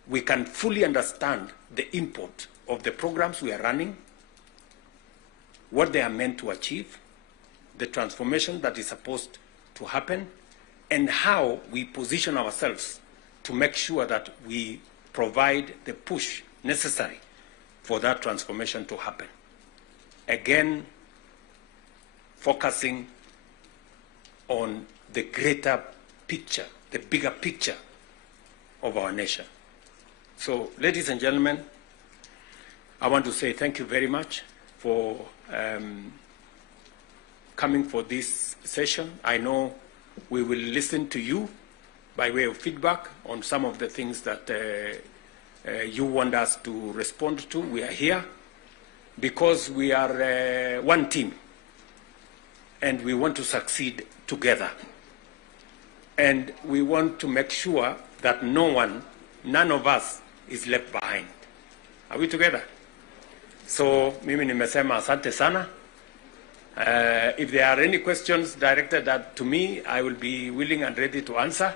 we can fully understand the import of the programs we are running, what they are meant to achieve, the transformation that is supposed to happen, and how we position ourselves to make sure that we provide the push necessary for that transformation to happen. Again, focusing on the greater picture, the bigger picture of our nation. So, ladies and gentlemen, I want to say thank you very much for coming for this session. I know we will listen to you by way of feedback on some of the things that you want us to respond to. We are here because we are one team and we want to succeed together. And we want to make sure that none of us is left behind. Are we together? So, mimi nimesema asante sana. If there are any questions directed to me, I will be willing and ready to answer.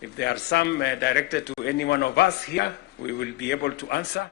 If there are some directed to any one of us here, we will be able to answer.